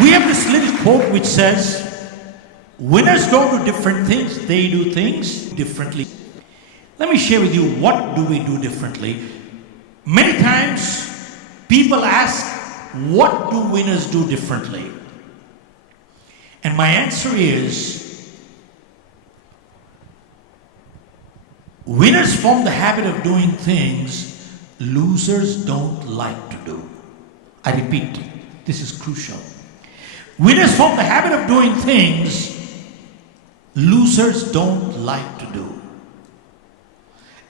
We have this little quote which says, winners don't do different things, they do things differently. Let me share with you, what do we do differently? Many times people ask, what do winners do differently? And my answer is, winners form the habit of doing things losers don't like to do. I repeat, this is crucial. Winners form the habit of doing things losers don't like to do.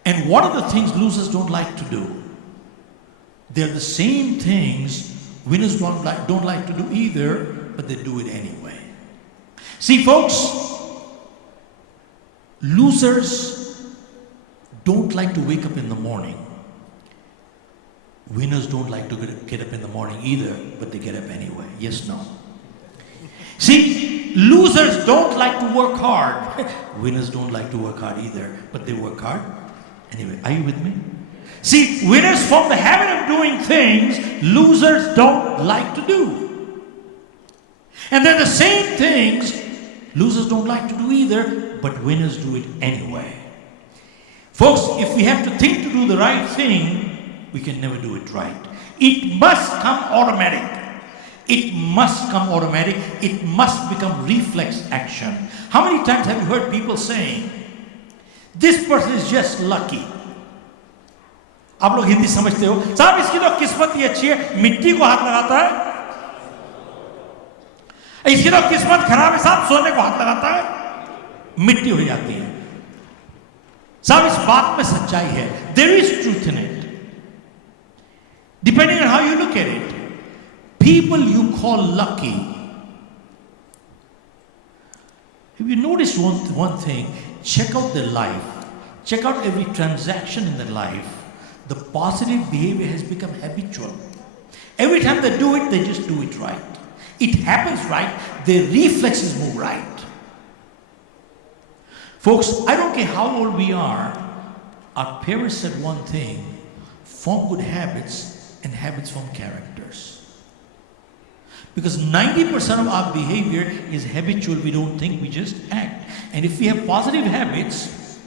And what are the things losers don't like to do? They're the same things winners don't like to do either, but they do it anyway. See, folks, losers don't like to wake up in the morning. Winners don't like to get up in the morning either, but they get up anyway. Yes, no? See, losers don't like to work hard. Winners don't like to work hard either, but they work hard anyway. Are you with me? See, winners form the habit of doing things losers don't like to do. And they're the same things losers don't like to do either, but winners do it anyway. Folks, if we have to think to do the right thing, we can never do it right. It must come automatic. It must come automatic. It must become reflex action. How many times have you heard people saying, this person is just lucky? आप लोग हिंदी समझते हो? साहब इसकी तो किस्मत ही अच्छी है, मिट्टी को हाथ लगाता है। इसकी तो किस्मत खराब है, साहब सोने को हाथ लगाता है, मिट्टी हो जाती है। साहब इस बात में सच्चाई है. There is truth in it. Depending on how you look at it. People you call lucky. Have you noticed one thing? Check out their life. Check out every transaction in their life. The positive behavior has become habitual. Every time they do it, they just do it right. It happens right. Their reflexes move right. Folks, I don't care how old we are, our parents said one thing: form good habits, and habits form characters. Because 90% of our behavior is habitual. We don't think, we just act. And if we have positive habits,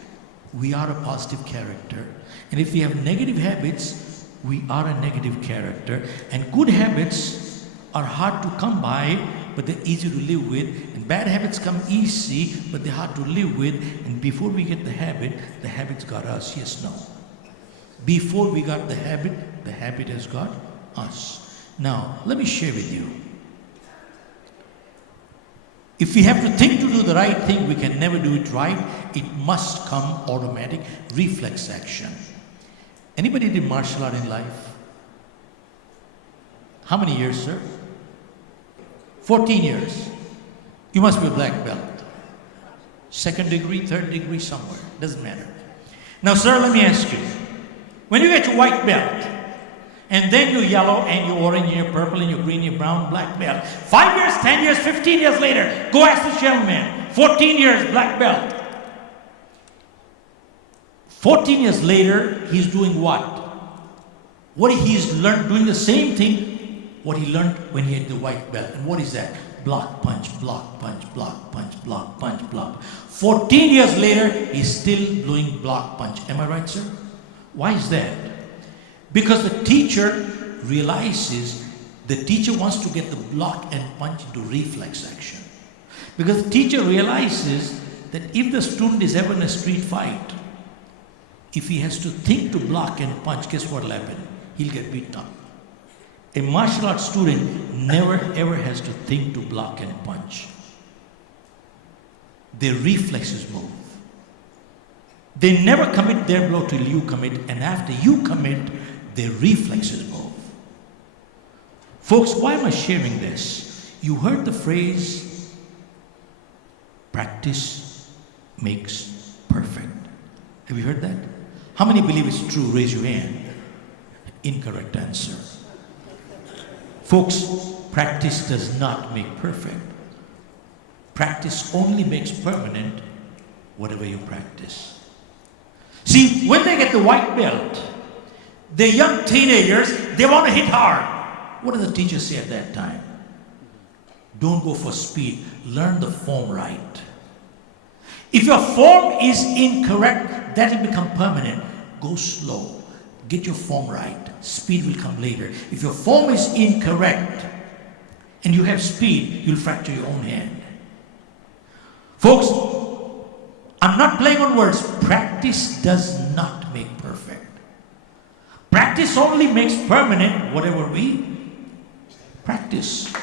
we are a positive character. And if we have negative habits, we are a negative character. And good habits are hard to come by, but they're easy to live with. And bad habits come easy, but they're hard to live with. And before we get the habits got us. Yes, no. Before we got the habit has got us. Now, let me share with you. If we have to think to do the right thing, we can never do it right. It must come automatic, reflex action. Anybody did martial art in life? How many years, sir? 14 years. You must be a black belt. Second degree, third degree, somewhere. Doesn't matter. Now, sir, let me ask you. When you get your white belt, and then your yellow, and your orange, and your purple, and your green, your brown, black belt. 5 years, 10 years, 15 years later, go ask this young man. 14 years, black belt. 14 years later, he's doing what? What he's learned, doing the same thing, what he learned when he had the white belt. And what is that? Block, punch, block, punch, block, punch, block, punch, block. 14 years later, he's still doing block, punch. Am I right, sir? Why is that? Because the teacher realizes, the teacher wants to get the block and punch into reflex action. Because the teacher realizes that if the student is ever in a street fight, if he has to think to block and punch, guess what will happen? He'll get beaten up. A martial arts student never ever has to think to block and punch. Their reflexes move. They never commit their blow till you commit, and after you commit, their reflexes move. Folks, why am I sharing this? You heard the phrase, practice makes perfect. Have you heard that? How many believe it's true? Raise your hand. Incorrect answer. Folks, practice does not make perfect. Practice only makes permanent whatever you practice. See, when they get the white belt, they're young teenagers, they want to hit hard. What does the teacher say at that time? Don't go for speed. Learn the form right. If your form is incorrect, that will become permanent. Go slow. Get your form right. Speed will come later. If your form is incorrect and you have speed, you'll fracture your own hand. Folks, I'm not playing on words. Practice does not make perfect. Practice only makes permanent whatever we practice.